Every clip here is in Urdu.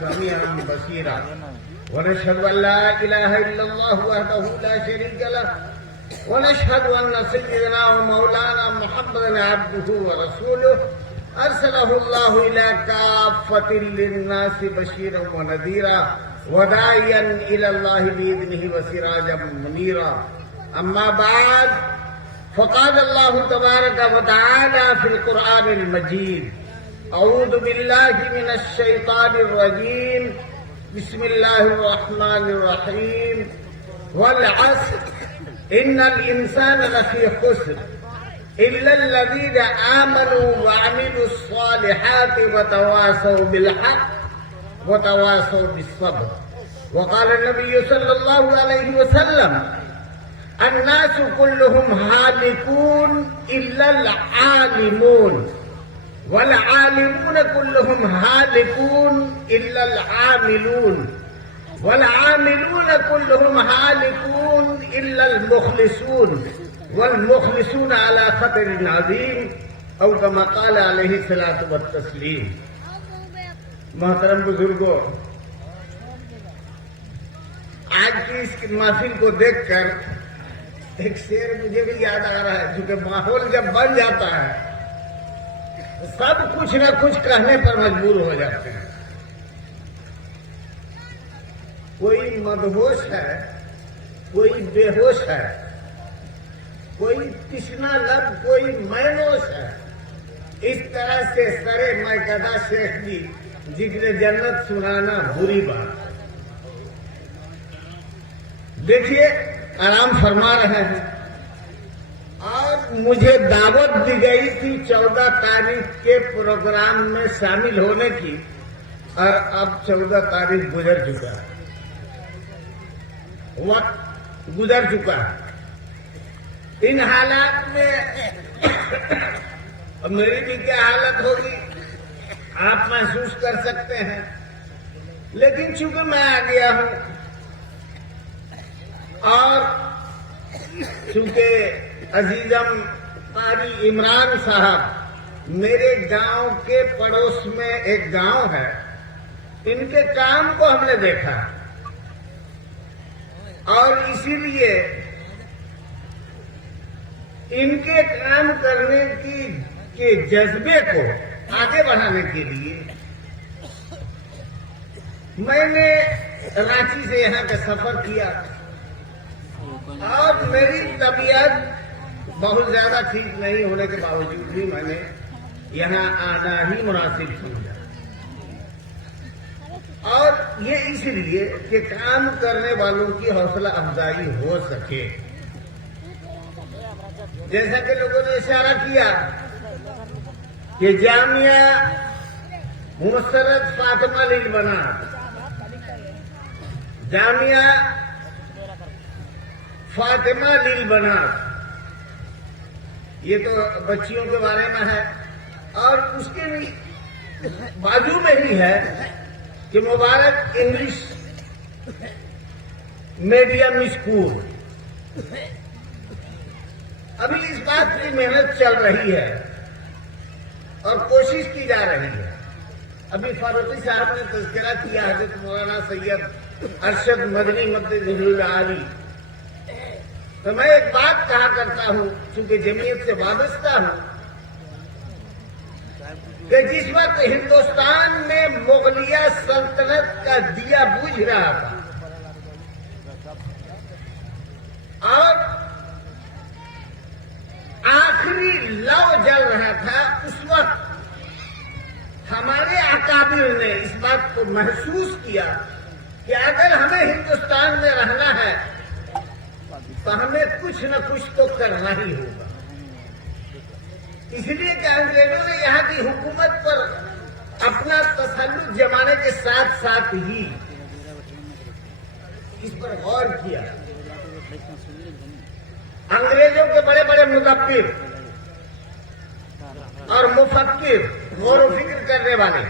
سميعا بصيرا ونشهد أن لا إله إلا الله وحده لا شريك له ونشهد أن سيدنا ومولانا محمدا عبده ورسوله أرسله الله إلى كافة للناس بشيرا ونذيرا وداعيا إلى الله بإذنه وسراجا منيرا أما بعد فقال الله تبارك وتعالى في القرآن المجيد أعوذ بالله من الشيطان الرجيم بسم الله الرحمن الرحيم والعصر إن الإنسان لفي خسر إلا الذين آمنوا وعملوا الصالحات وتواصوا بالحق وتواصوا بالصبر. وقال النبي صلى الله عليه وسلم الناس كلهم هالكون إلا العالمون والعالمون كلهم هالكون إلا العاملون والعاملون كلهم هالكون إلا المخلصون والمخلصون على خطر عظيم أو كما قال عليه الصلاة والتسليم. محترم بزرگوں، آج کی اس محفل کو دیکھ کر ایک شعر مجھے بھی یاد آ رہا ہے، چونکہ ماحول جب بن جاتا ہے سب کچھ نہ کچھ کہنے پر مجبور ہو جاتے ہیں. کوئی مدہوش ہے، کوئی بے ہوش ہے، کوئی تشنا لب، کوئی مینوش ہے. اس طرح سے سرے میکدہ شیخ جی ذکر جنت سنانا بری بات. دیکھیے آرام فرما رہے ہیں. آج مجھے دعوت دی گئی تھی 14 تاریخ کے پروگرام میں شامل ہونے کی، اور اب 14 تاریخ گزر چکا ہے، وقت گزر چکا ہے. ان حالات میں میری بھی کیا حالت ہوگی آپ محسوس کر سکتے ہیں. لیکن چونکہ میں آ گیا ہوں اور چونکہ عزیزم قاری عمران صاحب میرے گاؤں کے پڑوس میں ایک گاؤں ہے، ان کے کام کو ہم نے دیکھا اور اسی لیے ان کے کام کرنے کے جذبے کو آگے بڑھانے کے لیے میں نے رانچی سے یہاں کا سفر کیا اور میری طبیعت بہت زیادہ ٹھیک نہیں ہونے کے باوجود بھی میں نے یہاں آنا ہی مناسب سمجھا. اور یہ اس لیے کہ کام کرنے والوں کی حوصلہ افزائی ہو سکے. جیسا کہ لوگوں نے اشارہ کیا کہ جامعہ مسرت فاطمہ لیل بنا، جامعہ فاطمہ لیل بنا، یہ تو بچیوں کے بارے میں ہے. اور اس کے بازو میں ہی ہے کہ مبارک انگلش میڈیم اسکول. ابھی اس بات کی محنت چل رہی ہے اور کوشش کی جا رہی ہے. ابھی فاروقی صاحب نے تذکرہ کیا حضرت مولانا سید ارشد مدنی مدد عالی. تو میں ایک بات کہا کرتا ہوں چونکہ جمعیت سے وابستہ ہوں کہ جس وقت ہندوستان میں مغلیہ سلطنت کا دیا بجھ رہا تھا اور آخری لو جل رہا تھا، اس وقت ہمارے اکابر نے اس بات کو محسوس کیا کہ اگر ہمیں ہندوستان میں رہنا ہے تو ہمیں کچھ نہ کچھ تو کرنا ہی ہوگا. اس لیے کہ انگریزوں نے یہاں کی حکومت پر اپنا تسلط جمانے کے ساتھ ساتھ ہی اس پر غور کیا. انگریزوں کے بڑے بڑے مدبر اور مفکر، غور و فکر کرنے والے،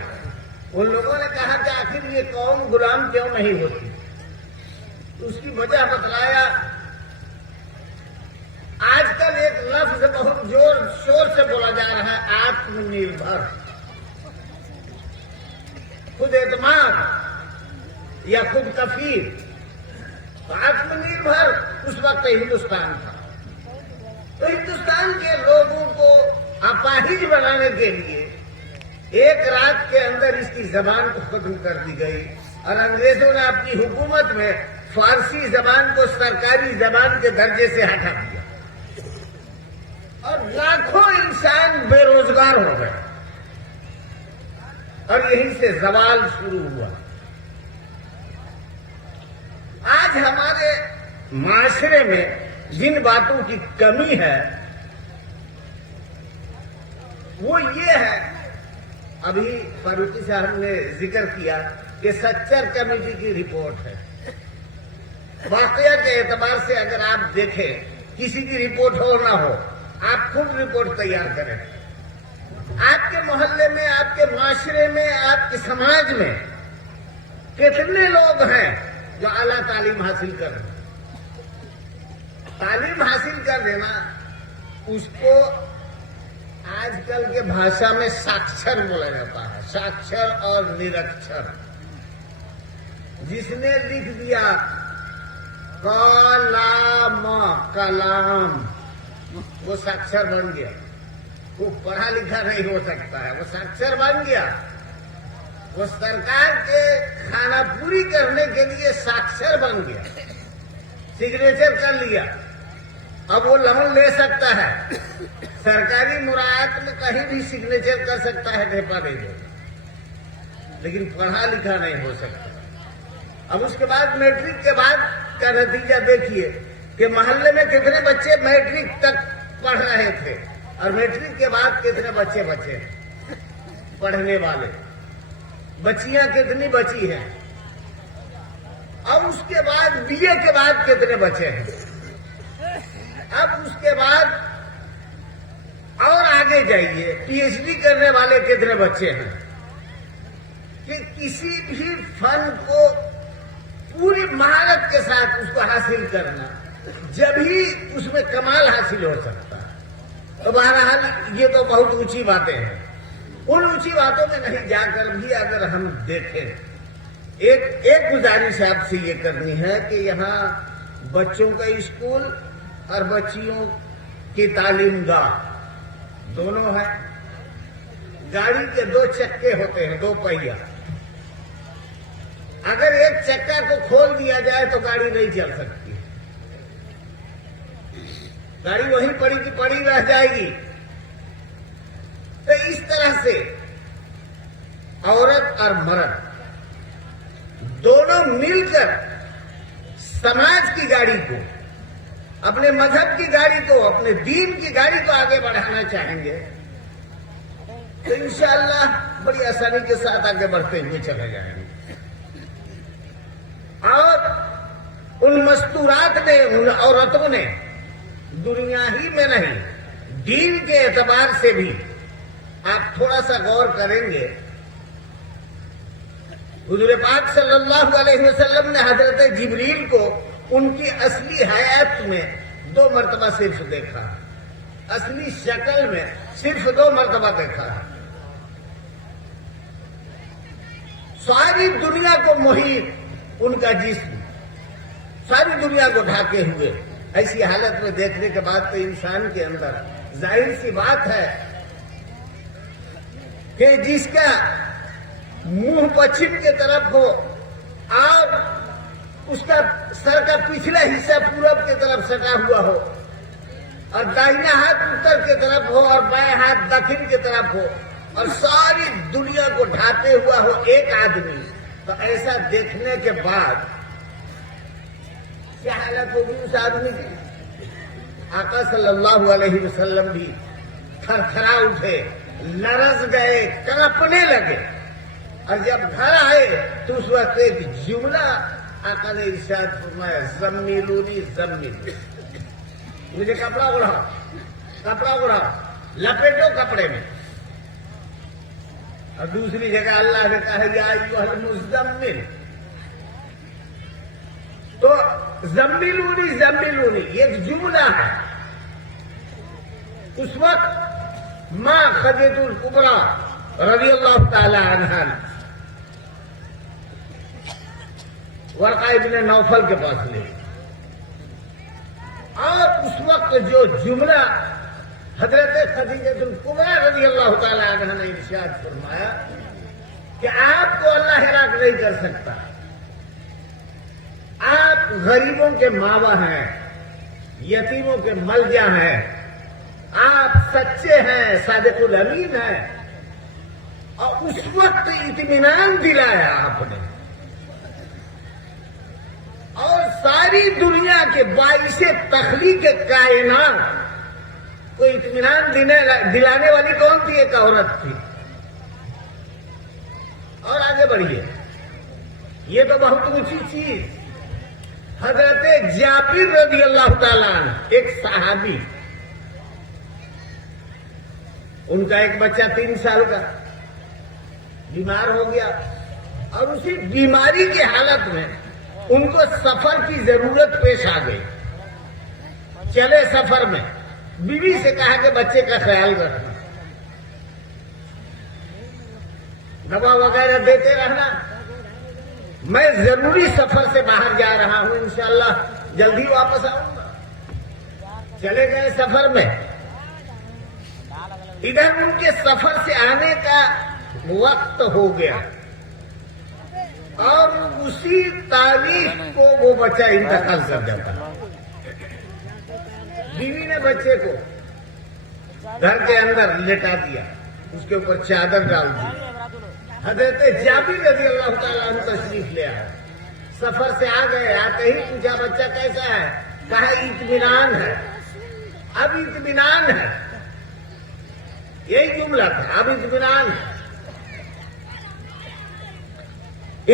ان لوگوں نے کہا کہ آخر یہ قوم غلام کیوں نہیں ہوتی. اس کی وجہ بتلایا. آج کل ایک لفظ بہت زور شور سے بولا جا رہا ہے، آتم نربھر، خود اعتماد. یا خود کفیل. آتم نربھر اس وقت ہندوستان تھا. تو ہندوستان کے لوگوں کو اپاہج بنانے کے لیے ایک رات کے اندر اس کی زبان کو ختم کر دی گئی اور انگریزوں نے اپنی حکومت میں فارسی زبان کو سرکاری زبان کے درجے سے ہٹا دیا اور لاکھوں انسان بے روزگار ہو گئے اور یہیں سے زوال شروع ہوا. آج ہمارے معاشرے میں جن باتوں کی کمی ہے وہ یہ ہے، ابھی فاروقی صاحب نے ذکر کیا کہ سچر کمیٹی کی رپورٹ ہے. واقعہ کے اعتبار سے اگر آپ دیکھیں، کسی کی رپورٹ ہو نہ ہو، آپ خود رپورٹ تیار کریں. آپ کے محلے میں، آپ کے معاشرے میں، آپ کے سماج میں کتنے لوگ ہیں جو اعلیٰ تعلیم حاصل کر رہے ہیں؟ تعلیم حاصل کر لینا اس کو آج کل کے بھاشا میں ساکشر بولا جاتا ہے. ساکشر اور نرکشر. جس نے لکھ دیا کلام وہ ساکشر بن گیا. وہ پڑھا لکھا نہیں ہو سکتا ہے، وہ ساکشر بن گیا. وہ سرکار کے کھانا پوری کرنے کے لیے ساکشر بن گیا. سگنیچر کر لیا، اب وہ لون لے سکتا ہے. سرکاری مراعات میں کہیں بھی سگنیچر کر سکتا ہے، ڈھیپا دے دے، لیکن پڑھا لکھا نہیں ہو سکتا. اب اس کے بعد میٹرک کے بعد کا نتیجہ دیکھیے کہ محلے میں کتنے بچے میٹرک تک پڑھ رہے تھے اور میٹرک کے بعد کتنے بچے بچے پڑھنے والے. بچیاں کتنی بچی ہیں. اب اس کے بعد بی اے کے بعد کتنے بچے ہیں. اب اس کے بعد اور آگے جائیے، پی ایچ ڈی کرنے والے کتنے بچے ہیں. کہ کسی بھی فن کو پوری مہارت کے ساتھ اس کو حاصل کرنا، جب ہی اس میں کمال حاصل ہو سکتا ہے. تو بہرحال یہ تو بہت اونچی باتیں ہیں. ان اونچی باتوں میں نہیں جا کر بھی اگر ہم دیکھیں، ایک گزارش آپ سے یہ کرنی ہے کہ یہاں بچوں کا اسکول اور بچیوں کی تعلیم گاہ دونوں ہے. گاڑی کے 2 چکے ہوتے ہیں، 2 پہیا. اگر ایک چکا کو کھول دیا جائے تو گاڑی نہیں چل سکتی. گاڑی وہیں پڑی کی پڑی رہ جائے گی. تو اس طرح سے عورت اور مرد دونوں مل کر سماج کی گاڑی کو، اپنے مذہب کی گاڑی کو، اپنے دین کی گاڑی کو آگے بڑھانا چاہیں گے تو انشاءاللہ بڑی آسانی کے ساتھ آگے بڑھتے ہوئے چلے جائیں گے. اور ان مستورات نے، ان عورتوں نے دنیا ہی میں نہیں، دین کے اعتبار سے بھی آپ تھوڑا سا غور کریں گے. حضور پاک صلی اللہ علیہ وسلم نے حضرت جبریل کو ان کی اصلی حیات میں 2 مرتبہ صرف دیکھا. اصلی شکل میں صرف 2 مرتبہ دیکھا. ساری دنیا کو محیط ان کا جسم، ساری دنیا کو ڈھانکے ہوئے. ایسی حالت میں دیکھنے کے بعد تو انسان کے اندر ظاہر سی بات ہے کہ جس کا منہ پچھم کی طرف ہو اور اس کا سر کا پچھلا حصہ پورب کی طرف سٹا ہوا ہو اور داہنا ہاتھ اتر کی طرف ہو اور بائیں ہاتھ دکن کی طرف ہو اور ساری دنیا کو ڈھانپے ہوا ہو ایک آدمی، تو ایسا دیکھنے کے بعد کیا حالت ہوگی اس آدمی کی؟ آقا صلی اللہ علیہ وسلم بھی تھر تھرا اٹھے، لرز گئے، کڑپنے لگے. اور جب گھر آئے تو اس وقت ایک جملہ آقا نے ارشاد فرمایا، زمیلونی زمیلونی، مجھے کپڑا اڑاؤ، کپڑا اڑاؤ، لپیٹو کپڑے میں. اور دوسری جگہ اللہ نے کہا یا ایھا المزمل. تو زمیلونی زمیلونی ایک جملہ ہے. اس وقت ماں خدیجہ الکبریٰ رضی اللہ تعالی عنہا ورقہ ابن نوفل کے پاس لے. اور اس وقت جو جملہ حضرت خدیجہ الکبریٰ رضی اللہ تعالی عنہ نے ارشاد فرمایا کہ آپ کو اللہ ہلاک نہیں کر سکتا، آپ غریبوں کے ماوا ہیں، یتیموں کے ملجا ہیں، آپ سچے ہیں، صادق الامین ہیں. اور اس وقت اطمینان دلایا آپ نے، اور ساری دنیا کے باعث تخلیق کائنات کو اطمینان دلانے والی کون تھی؟ ایک عورت تھی. اور آگے بڑھیے، یہ تو بہت اونچی چیز. حضرت جابر رضی اللہ تعالیٰ عنہ ایک صحابی، ان کا ایک بچہ 3 سال کا بیمار ہو گیا، اور اسی بیماری کی حالت میں ان کو سفر کی ضرورت پیش آ گئی. چلے سفر میں، بیوی سے کہا کہ بچے کا خیال رکھنا، دوا وغیرہ دیتے رہنا، میں ضروری سفر سے باہر جا رہا ہوں، انشاءاللہ جلدی واپس آؤں گا. چلے گئے سفر میں. ادھر ان کے سفر سے آنے کا وقت ہو گیا، اور اسی تاریخ کو وہ بچہ انتقال کر جاتا. بیوی نے بچے کو گھر کے اندر لٹا دیا، اس کے اوپر چادر ڈال دی. حضرت جابر رضی اللہ تعالیٰ عنہ تشریف لے آئے، سفر سے آ گئے. آتے ہی پوچھا بچہ کیسا ہے؟ کہا اطمینان ہے، اب اطمینان ہے. یہی جملہ تھا، اب اطمینان ہے.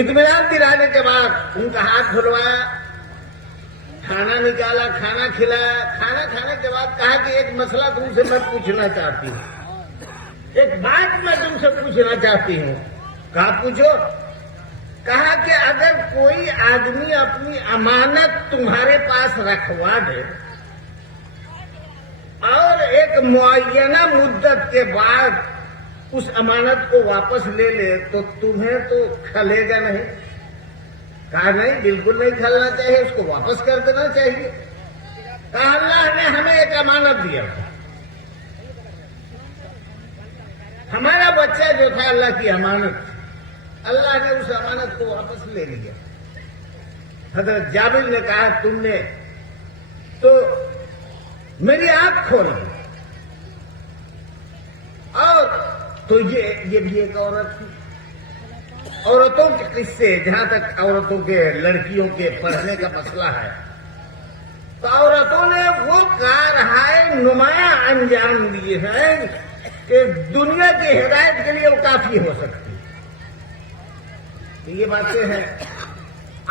اطمینان دلانے کے بعد ان کا ہاتھ دھلوایا، کھانا نکالا، کھانا کھلایا. کھانا کھانے کے بعد کہا کہ ایک مسئلہ تم سے میں پوچھنا چاہتی ہوں، ایک بات میں تم سے پوچھنا چاہتی ہوں. کہا پوچھو. کہا کہ اگر کوئی آدمی اپنی امانت تمہارے پاس رکھوا دے اور ایک معینہ مدت کے بعد اس امانت کو واپس لے لے تو تمہیں تو کھلے گا نہیں؟ کہا نہیں، بالکل نہیں کھلنا چاہیے، اس کو واپس کر دینا چاہیے. کہا اللہ نے ہمیں ایک امانت دیا، ہمارا بچہ جو تھا اللہ کی امانت، اللہ نے اس امانت کو واپس لے لیا. حضرت جابر نے کہا تم نے تو میری آنکھ کھول دی. اور تو یہ بھی ایک عورت تھی. عورتوں کے قصے، جہاں تک عورتوں کے لڑکیوں کے پڑھنے کا مسئلہ ہے، تو عورتوں نے وہ کارہائے نمایاں انجام دیے ہیں کہ دنیا کی ہدایت کے لیے وہ کافی ہو سکتی. یہ باتیں ہیں.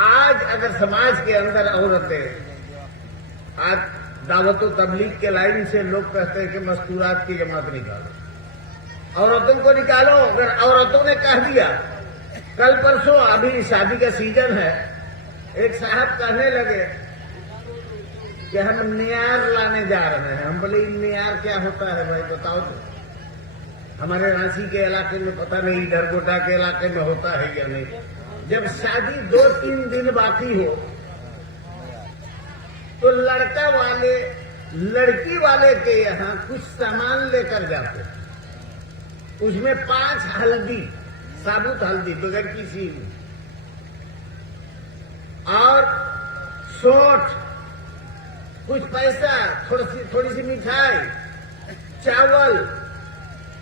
آج اگر سماج کے اندر عورتیں، آج دعوت و تبلیغ کے لائن سے لوگ کہتے ہیں کہ مستورات کی جماعت نکالو، عورتوں کو نکالو. اگر عورتوں نے کہہ دیا، کل پرسوں ابھی شادی کا سیزن ہے، ایک صاحب کہنے لگے کہ ہم نیار لانے جا رہے ہیں. ہم بولے نیار کیا ہوتا ہے بھائی بتاؤ تو. ہمارے رانچی کے علاقے میں پتہ نہیں، ڈرگوٹا کے علاقے میں ہوتا ہے یا نہیں. جب شادی 2-3 دن باقی ہو تو لڑکا والے لڑکی والے کے یہاں کچھ سامان لے کر جاتے، اس میں 5 ہلدی، ثابت ہلدی بغیر کسی، اور سونٹ، کچھ پیسہ، تھوڑی سی مٹھائی، چاول،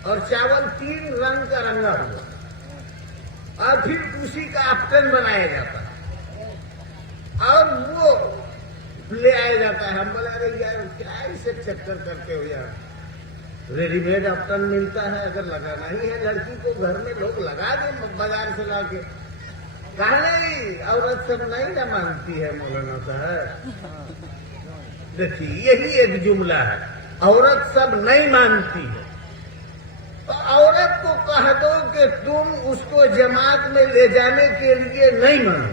اور چاول 3 رنگ کا رنگا ہوا، اور پھر اسی کا آپٹن بنایا جاتا اور وہ لے آیا جاتا ہے. ہم بولے ارے یار کیا اسے چکر کرتے ہو یار، ریڈی میڈ آپٹن ملتا ہے، اگر لگانا ہی ہے لڑکی کو گھر میں لوگ لگا دیں بازار سے لا کے. کہا نہیں، عورت سب نہیں نہ مانتی ہے مولانا صاحب. دیکھیے یہی ایک جملہ ہے، عورت سب نہیں مانتی ہے. تو عورت کو کہہ دو کہ تم اس کو جماعت میں لے جانے کے لیے نہیں مانو.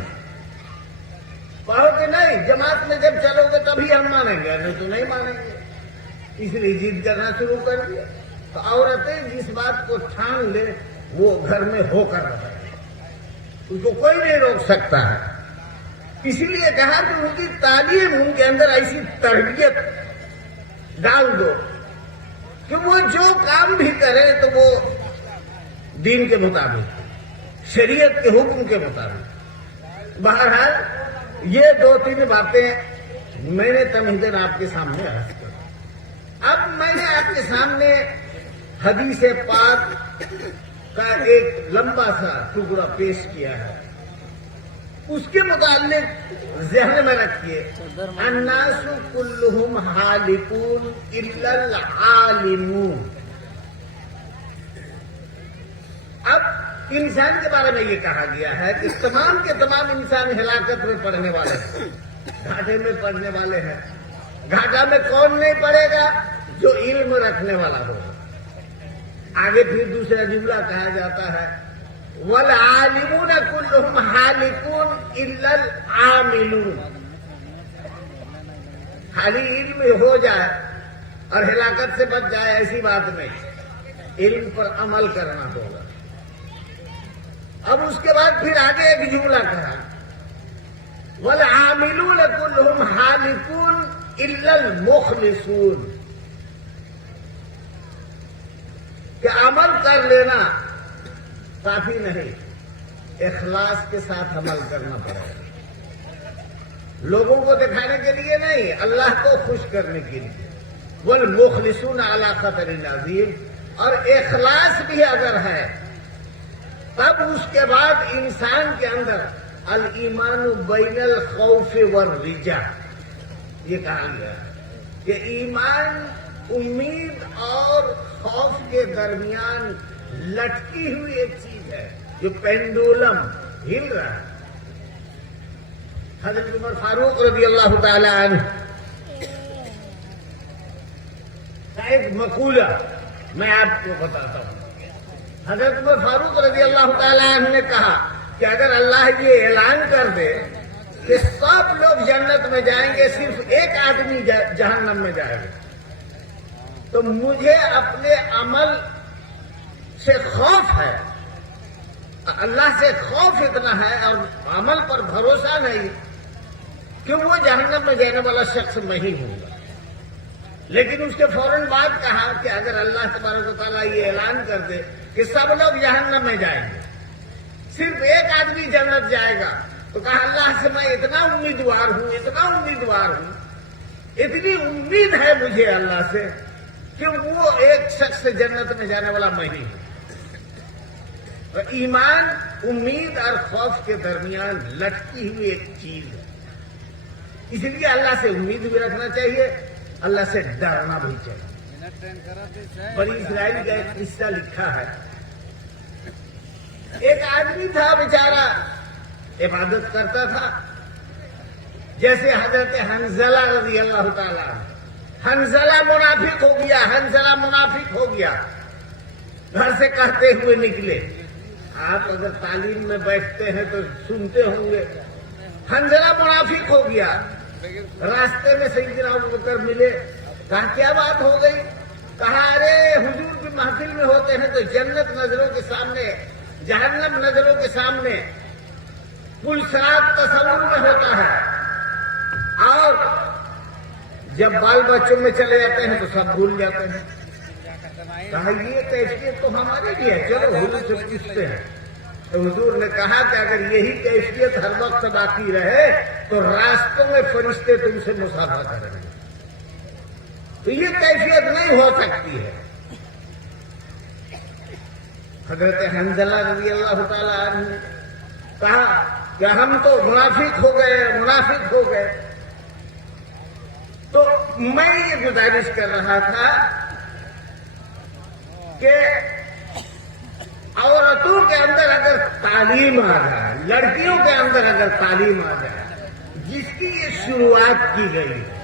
کہو کہ نہیں، جماعت میں جب چلو گے تبھی ہم مانیں گے، نہیں تو نہیں مانیں گے. اس لیے ضد کرنا شروع کر دیا. تو عورتیں جس بات کو ٹھان لے وہ گھر میں ہو کر رہا ہے، اس کو کوئی نہیں روک سکتا ہے. اسی لیے کہا کہ ان کی تعلیم، ان کے اندر ایسی تربیت ڈال دو کہ وہ جو کام بھی کرے تو وہ دین کے مطابق، شریعت کے حکم کے مطابق۔ بہرحال یہ 2-3 باتیں میں نے تمہیدن آپ کے سامنے عرض کر۔ اب میں نے آپ کے سامنے حدیث پاک کا ایک لمبا سا ٹکڑا پیش کیا ہے، اس کے متعلق ذہن میں رکھیے، الناس کلہم ہالکون الا العالمون۔ اب انسان کے بارے میں یہ کہا گیا ہے کہ تمام کے تمام انسان ہلاکت میں پڑنے والے ہیں، گھاٹے میں پڑنے والے ہیں۔ گھاٹا میں کون نہیں پڑے گا؟ جو علم رکھنے والا ہوگا۔ آگے پھر دوسرا جملہ کہا جاتا ہے، والعالمون کلہم ہالکون الا العاملون۔ خالی علم ہو جائے اور ہلاکت سے بچ جائے ایسی بات نہیں، علم پر عمل کرنا ہوگا۔ اب اس کے بعد پھر آگے ایک جملہ کہا، والعاملون کلہم ہالکون الا المخلصون، کہ عمل کر لینا کافی نہیں، اخلاص کے ساتھ عمل کرنا پڑے گا، لوگوں کو دکھانے کے لیے نہیں، اللہ کو خوش کرنے کے لیے۔ والمخلصون علی خطر عظیم، اور اخلاص بھی اگر ہے تب اس کے بعد انسان کے اندر الایمان بین الخوف والرجا، یہ کہا گیا ہے کہ ایمان امید اور خوف کے درمیان لٹکی ہوئی ایک چیز ہے، جو پینڈولم ہل رہا ہے۔ حضرت عمر فاروق رضی اللہ تعالی عنہ کا ایک مقولہ میں آپ کو بتاتا ہوں۔ حضرت عمر فاروق رضی اللہ تعالی عنہ نے کہا کہ اگر اللہ یہ اعلان کر دے کہ سب لوگ جنت میں جائیں گے، صرف ایک آدمی جہنم میں جائے گا، تو مجھے اپنے عمل سے خوف ہے، اللہ سے خوف اتنا ہے اور عمل پر بھروسہ نہیں کہ وہ جہنم میں جانے والا شخص میں ہی ہوں گا۔ لیکن اس کے فوراً بعد کہا کہ اگر اللہ تبارک و تعالیٰ یہ اعلان کر دے کہ سب لوگ جہنم میں جائیں گے، صرف ایک آدمی جنت جائے گا، تو کہا اللہ سے میں اتنا امیدوار ہوں، اتنا امیدوار ہوں، اتنی امید ہے مجھے اللہ سے کہ وہ ایک شخص جنت میں جانے والا میں ہی ہوں۔ تو ایمان امید اور خوف کے درمیان لٹکی ہوئی ایک چیز ہے، اس لیے اللہ سے امید بھی رکھنا چاہیے، اللہ سے ڈرنا بھی چاہیے۔ بنی اسرائیل کا ایک قصہ لکھا ہے، ایک آدمی تھا بیچارہ عبادت کرتا تھا، جیسے حضرت حنظلہ رضی اللہ تعالیٰ عنہ۔ حنظلہ منافق ہو گیا، حنظلہ منافق ہو گیا، گھر سے کہتے ہوئے نکلے۔ آپ اگر تعلیم میں بیٹھتے ہیں تو سنتے ہوں گے، حنظلہ منافق ہو گیا۔ راستے میں سیدنا ابوبکر ملے، کہا کیا بات ہو گئی؟ کہا ارے حضور کی محفل میں ہوتے ہیں تو جنت نظروں کے سامنے، جہنم نظروں کے سامنے، پل صراط تصور میں ہوتا ہے، اور جب بال بچوں میں چلے جاتے ہیں تو سب بھول جاتے ہیں۔ کہا یہ کیفیت تو ہمارے بھی ہے، چلو حضور سے پوچھتے ہیں۔ تو حضور نے کہا کہ اگر یہی کیفیت ہر وقت باقی رہے تو راستوں میں فرشتے تم سے مصافحہ کریں گے، تو یہ کیفیت نہیں ہو سکتی ہے۔ حضرت حنظلہ رضی اللہ تعالیٰ عنہ نے کہا کہ ہم تو منافق ہو گئے۔ تو میں یہ گزارش کر رہا تھا کہ عورتوں کے اندر اگر تعلیم آ جائے، لڑکیوں کے اندر اگر تعلیم آ جائے، جس کی یہ شروعات کی گئی ہے،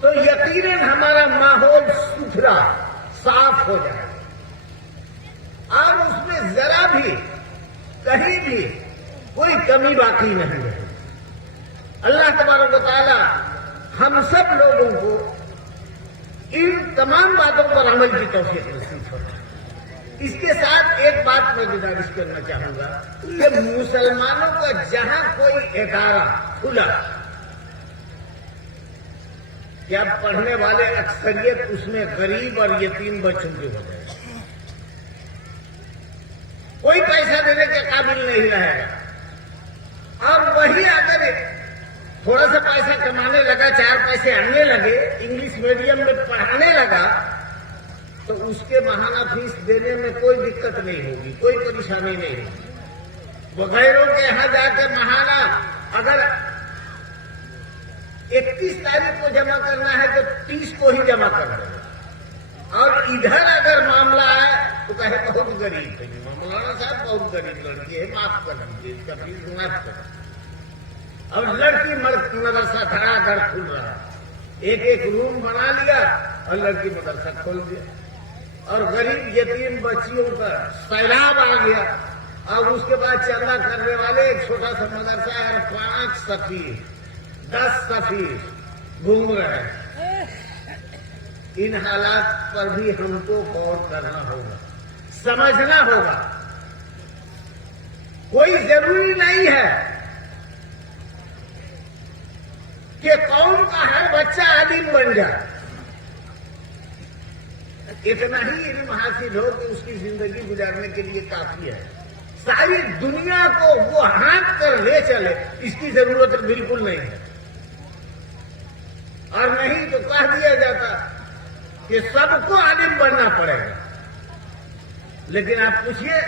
تو یقیناً ہمارا ماحول ستھرا صاف ہو جائے، اور اس میں ذرا بھی کہیں بھی کوئی کمی باقی نہیں ہے۔ اللہ تبارک و تعالی ہم سب لوگوں کو ان تمام باتوں پر عمل کی توفیق نصیب فرمائے۔ اس کے ساتھ ایک بات میں گزارش کرنا چاہوں گا کہ مسلمانوں کا جہاں کوئی ادارہ کھلا کیا پڑھنے والے اکثریت اس میں غریب اور یتیم بچوں کے ہو جائے، کوئی پیسہ دینے کے قابل نہیں رہے گا، اور وہی اگر تھوڑا سا پیسہ کمانے لگا، 4 پیسے آنے لگے، انگلش میڈیم میں پڑھانے لگا، تو اس کے ماہانہ فیس دینے میں کوئی دقت نہیں ہوگی، کوئی پریشانی نہیں ہوگی۔ وغیروں کے یہاں جا کے ماہانہ اگر 31 تاریخ کو جمع کرنا ہے تو 30 کو ہی جمع کر دیں، اور ادھر اگر معاملہ ہے تو کہے بہت غریب ہے، مولانا صاحب بہت غریب لڑکی ہے، معاف کر دیجیے، اس کا فیس معاف کر، اور لڑکی مدرسہ دھڑا دھڑ کھل رہا، ایک روم بنا لیا اور لڑکی مدرسہ کھول دیا، اور غریب یتیم بچیوں کا سیلاب آ گیا، اور اس کے بعد چندہ کرنے والے ایک چھوٹا سا مدرسہ ہے اور 5 سفیر 10 سفیر گھوم رہے ہیں۔ ان حالات پر بھی ہم کو غور کرنا ہوگا، سمجھنا ہوگا۔ کوئی ضروری نہیں ہے کہ قوم کا ہر بچہ عالم بن جائے، اتنا ہی علم حاصل ہو کہ اس کی زندگی گزارنے کے لیے کافی ہے۔ ساری دنیا کو وہ ہانک کر لے چلے اس کی ضرورت بالکل نہیں ہے، اور نہیں تو کہہ دیا جاتا کہ سب کو عالم بننا پڑے گا۔ لیکن آپ پوچھئے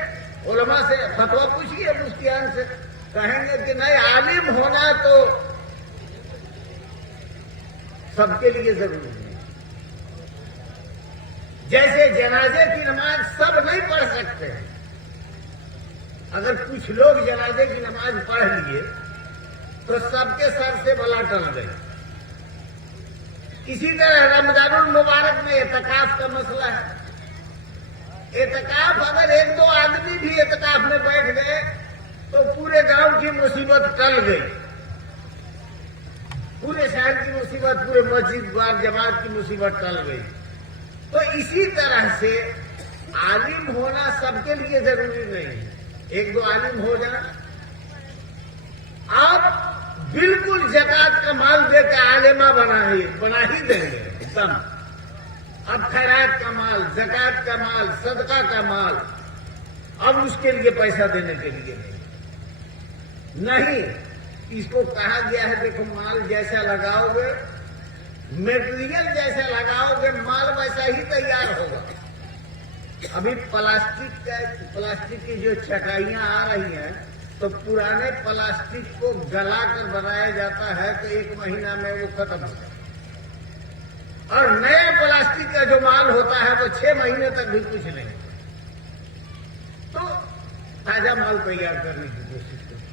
علماء سے، فتویٰ پوچھئے مفتیان سے، کہیں گے کہ نہیں، عالم ہونا تو سب کے لیے ضروری ہے۔ جیسے جنازے کی نماز سب نہیں پڑھ سکتے، اگر کچھ لوگ جنازے کی نماز پڑھ لیے تو سب کے سر سے بلا ٹل گئی۔ اسی طرح رمضان المبارک میں اعتکاف کا مسئلہ ہے، اعتکاف اگر 1-2 آدمی بھی اعتکاف میں بیٹھ گئے تو پورے گاؤں کی مصیبت ٹل گئی، پورے شہر کی مصیبت، پورے مسجد وار جماعت کی مصیبت ٹل گئی۔ تو اسی طرح سے عالم ہونا سب کے لیے ضروری نہیں ہے، 1-2 عالم ہو جائیں، آپ بالکل زکات کا مال دے کے عالمہ بنا ہی دیں گے ایک دم۔ اب خیرات کا مال، زکات کا مال، صدقہ کا مال، اب اس کے لیے پیسہ دینے کے لیے نہیں، اس کو کہا گیا ہے دیکھو مال جیسا لگاؤ گے، میٹیریل جیسا لگاؤ گے، مال ویسا ہی تیار ہوگا۔ ابھی پلاسٹک کی جو چٹائیاں آ رہی ہیں تو پرانے پلاسٹک کو گلا کر بنایا جاتا ہے تو 1 مہینہ میں وہ ختم ہو جاتا ہے، اور نئے پلاسٹک کا جو مال ہوتا ہے وہ 6 مہینے تک بھی کچھ نہیں ہوتا۔ تو تازہ مال تیار کرنے کی کوشش کریں۔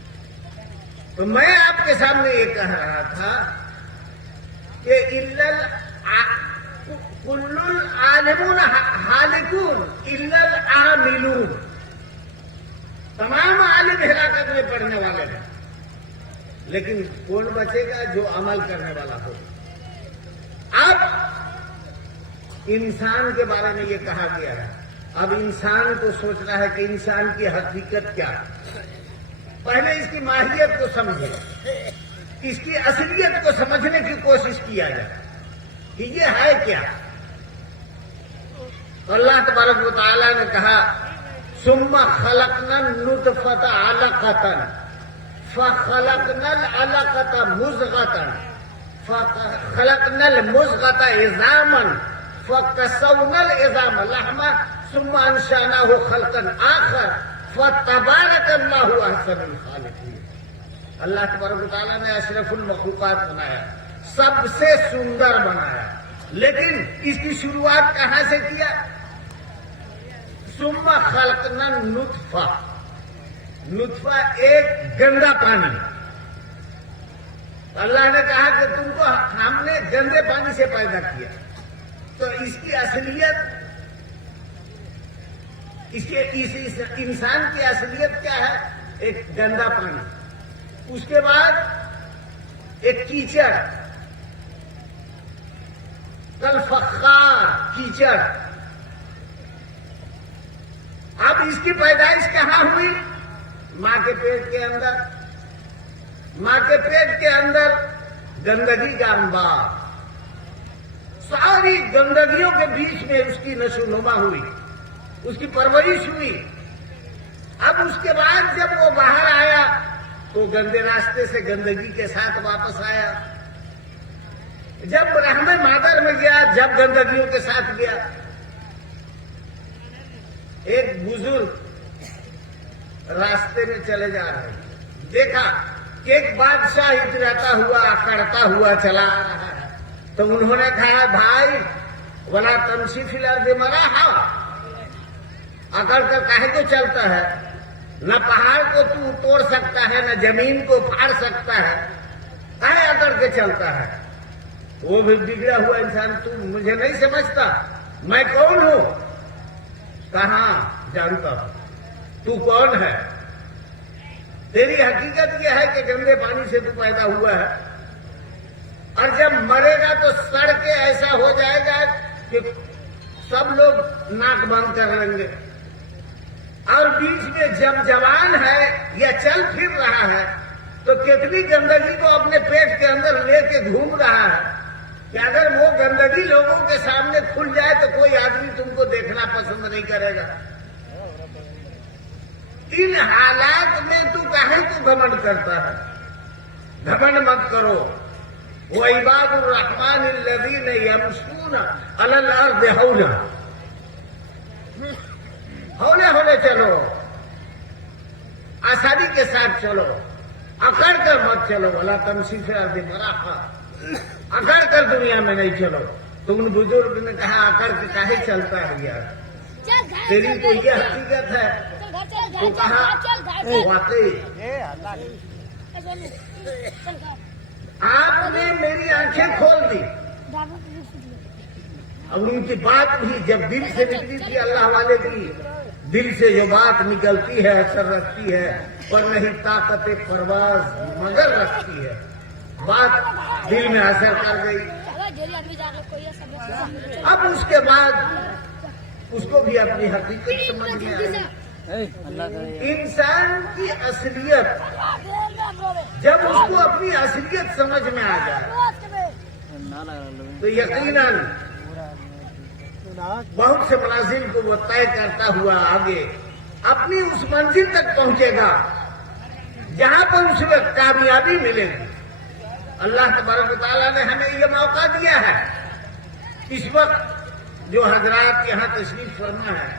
تو میں آپ کے سامنے یہ کہہ رہا تھا کہ کل العالمون حالکون الا العاملون، تمام عالم ہلاکت میں پڑنے والے ہیں، لیکن کون بچے گا؟ جو عمل کرنے والا ہو۔ اب انسان کے بارے میں یہ کہا گیا ہے، اب انسان کو سوچنا ہے کہ انسان کی حقیقت کیا ہے۔ پہلے اس کی ماہیت کو سمجھے، اس کی اصلیت کو سمجھنے کی کوشش کیا جائے کہ یہ ہے کیا۔ اللہ تبارک و تعالیٰ نے کہا ثم خلقنا النطفة علقة فخلقنا العلقة مضغة فخلقنا المضغة عظاما فكسونا العظام لحما ثم انشأناه خلقا آخر فتبارك الله احسن الخالقين۔ اللہ تبارک و تعالیٰ نے اشرف المخلوقات بنایا، سب سے سندر بنایا، لیکن اس کی شروعات کہاں سے کیا؟ ثم خلقنا النطفہ، نطفہ ایک گندا پانی۔ اللہ نے کہا کہ تم کو ہم نے گندے پانی سے پیدا کیا، تو اس کی اصلیت، اس انسان کی اصلیت کیا ہے؟ ایک گندا پانی، اس کے بعد ایک کیچڑ، کل فخار کیچڑ، اب اس کی پیدائش کہاں ہوئی؟ ماں کے پیٹ کے اندر. ماں کے پیٹ کے اندر گندگی کا انبار، ساری گندگیوں کے بیچ میں اس کی نشو نما ہوئی، اس کی پرورش ہوئی. اب اس کے بعد جب وہ باہر آیا تو گندے راستے سے گندگی کے ساتھ واپس آیا. جب رحم مادر میں گیا، جب گندگیوں کے ساتھ گیا. ایک بزرگ راستے میں چلے جا رہے ہیں، دیکھا کہ ایک بادشاہ اتراتا ہوا اکڑتا ہوا چلا آ رہا ہے. تو انہوں نے کہا بھائی ولا تمشی فی الارض مراحا، اکڑ کر کاہے کو چلتا ہے؟ نہ پہاڑ کو تو توڑ سکتا ہے، نہ زمین کو پھاڑ سکتا ہے، کاہے اکڑ کے چلتا ہے؟ وہ بھی بگڑا ہوا انسان، تو مجھے نہیں سمجھتا، میں کون ہوں؟ کہاں جانتا ہوں. تو کون ہے؟ تیری حقیقت یہ ہے کہ گندے پانی سے تو پیدا ہوا ہے، اور جب مرے گا تو سڑ کے ایسا ہو جائے گا کہ سب لوگ ناک بند کر لیں گے. اور بیچ میں جب جوان ہے یا چل پھر رہا ہے تو کتنی گندگی کو اپنے پیٹ کے اندر لے کے گھوم رہا ہے کہ اگر وہ گندگی لوگوں کے سامنے کھل جائے تو کوئی آدمی تم کو دیکھنا پسند نہیں کرے گا. ان حالات میں تو کاہے تو گھمنڈ کرتا ہے؟ گھمنڈ مت کرو. وعباد الرحمن الذین یمشون علی الارض ہونا، ہولے ہولے چلو، آسانی کے ساتھ چلو، اکڑ کر مت چلو. ولا تمشی فی الارض مراحا، اکڑ کر دنیا میں نہیں چلو. تو ان بزرگ نے کہا اکڑ کے کاہے چلتا ہے یار؟ تیری تو یہ حقیقت ہے. تو کہا واقعی آپ نے میری آنکھیں کھول دی. اور ان کی بات بھی جب دل سے نکلی تھی، اللہ والے کی دل سے جو بات نکلتی ہے اثر رکھتی ہے، پر نہیں طاقت پرواز مگر رکھتی ہے. بات دل میں اثر کر گئی. اب اس کے بعد اس کو بھی اپنی حقیقت سمجھ میں آئی. انسان کی اصلیت جب اس کو اپنی اصلیت سمجھ میں آ جائے تو یقیناً بہت سے منازل کو وہ طے کرتا ہوا آگے اپنی اس منزل تک پہنچے گا جہاں پر اس وقت کامیابی ملے گی. اللہ تبارک و تعالیٰ نے ہمیں یہ موقع دیا ہے. اس وقت جو حضرات یہاں تشریف فرما ہے،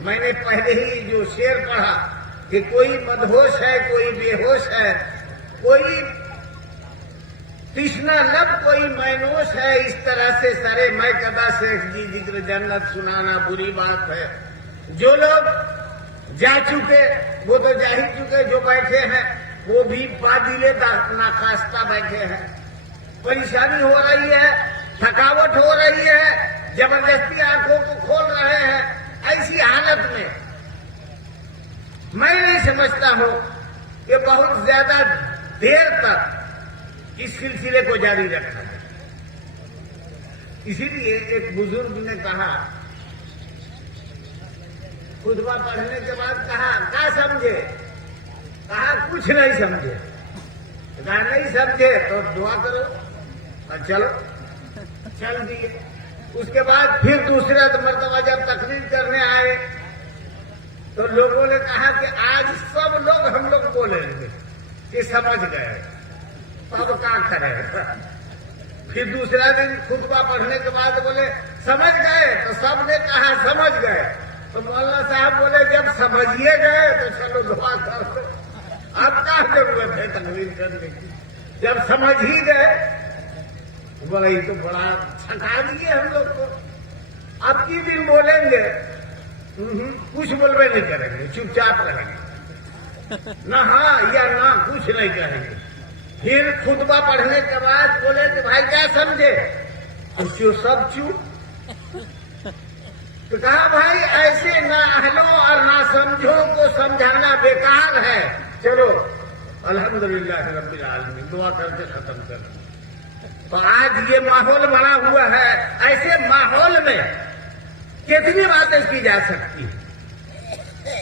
میں نے پہلے ہی جو شعر پڑھا کہ کوئی مدہوش ہے، کوئی بے ہوش ہے، کوئی تشنا لب کوئی مینوش ہے، اس طرح سے سرے میں کدا شیخ جی ذکر جنت سنانا بری بات ہے. جو لوگ جا چکے وہ تو جا ہی چکے، جو بیٹھے ہیں وہ بھی پادلے ناخواستہ بیٹھے ہیں. پریشانی ہو رہی ہے، تھکاوٹ ہو رہی ہے، زبردستی آنکھوں کو کھول رہے ہیں. ایسی حالت میں میں نہیں سمجھتا ہوں کہ بہت زیادہ دیر تک اس سلسلے کو جاری رکھا ہے. اسی لیے ایک بزرگ نے کہا، خطبہ پڑھنے کے بعد کہا کیا سمجھے؟ کہا کچھ نہیں سمجھے. کہا نہیں سمجھے تو دعا کرو اور چلو. چل دیے. اس کے بعد پھر دوسرا مرتبہ جب تقریر کرنے آئے تو لوگوں نے کہا کہ آج سب لوگ ہم لوگ بولیں گے کہ سمجھ گئے. تب کیا کرے؟ پھر دوسرا دن خطبہ پڑھنے کے بعد بولے سمجھ گئے، تو سب نے کہا سمجھ گئے. تو مولانا صاحب بولے جب سمجھیے گئے تو چلو دعا کرو، اب کیا ضرورت ہے تقریر کرنے کی؟ جب سمجھ ہی گئے بولے یہ تو بڑا چھکا دیے ہم لوگ کو. اب کی دن بولیں گے کچھ بولوے نہیں کریں گے، چپ چاپ رہیں گے، نہ ہاں یا نہ کچھ نہیں کہیں گے. پھر خطبہ پڑھنے کے بعد بولے کہ بھائی کیا سمجھے؟ سب چپ. تو کہا بھائی ایسے نہ اہلوں اور نہ سمجھوں کو سمجھانا بیکار ہے. چلو الحمدللہ رب العالمین دعا کر کے ختم کر. تو آج یہ ماحول بنا ہوا ہے. ایسے ماحول میں کتنی باتیں کی جا سکتی ہیں.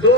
2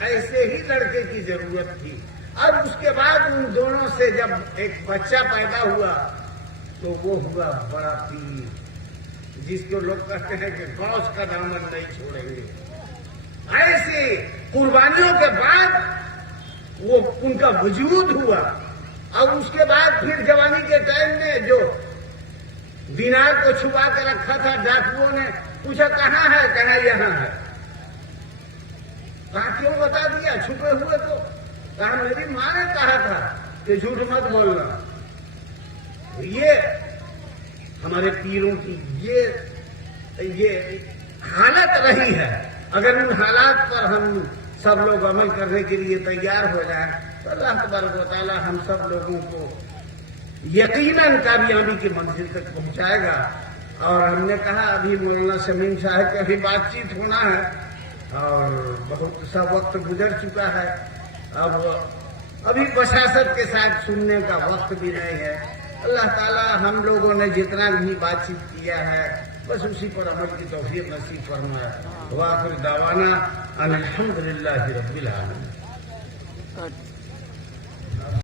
ایسے ہی لڑکے کی ضرورت تھی. اور اس کے بعد ان دونوں سے جب ایک بچہ پیدا ہوا تو وہ ہوا بڑا پیر، جس کو لوگ کہتے ہیں کہ غوث کا دامن نہیں چھوڑیں گے. ایسی قربانیوں کے بعد وہ ان کا وجود ہوا. اور اس کے بعد پھر جوانی کے ٹائم میں جو دینار کو چھپا کے رکھا تھا ڈاکوؤں نے پوچھا کہاں ہے، کہا یہاں ہے. کہا کیوں بتا دیا چھپے ہوئے تو؟ کہا میری ماں نے کہا تھا کہ جھوٹ مت بولنا. یہ ہمارے پیروں کی یہ حالت رہی ہے. اگر ان حالات پر ہم سب لوگ عمل کرنے کے لیے تیار ہو جائیں تو اللہ تبارک و تعالی ہم سب لوگوں کو یقیناً کامیابی کی منزل تک پہنچائے گا. اور ہم نے کہا ابھی مولانا شمیم صاحب کا بھی بات چیت ہونا ہے اور بہت سا وقت گزر چکا ہے. اب ابھی بشاشت کے ساتھ سننے کا وقت بھی نہیں ہے. اللہ تعالی ہم لوگوں نے جتنا بھی بات چیت کیا ہے بس اسی پر عمل کی توفیق نصیب فرمائے. وآخر دعوانا ان الحمدللہ رب العالمین.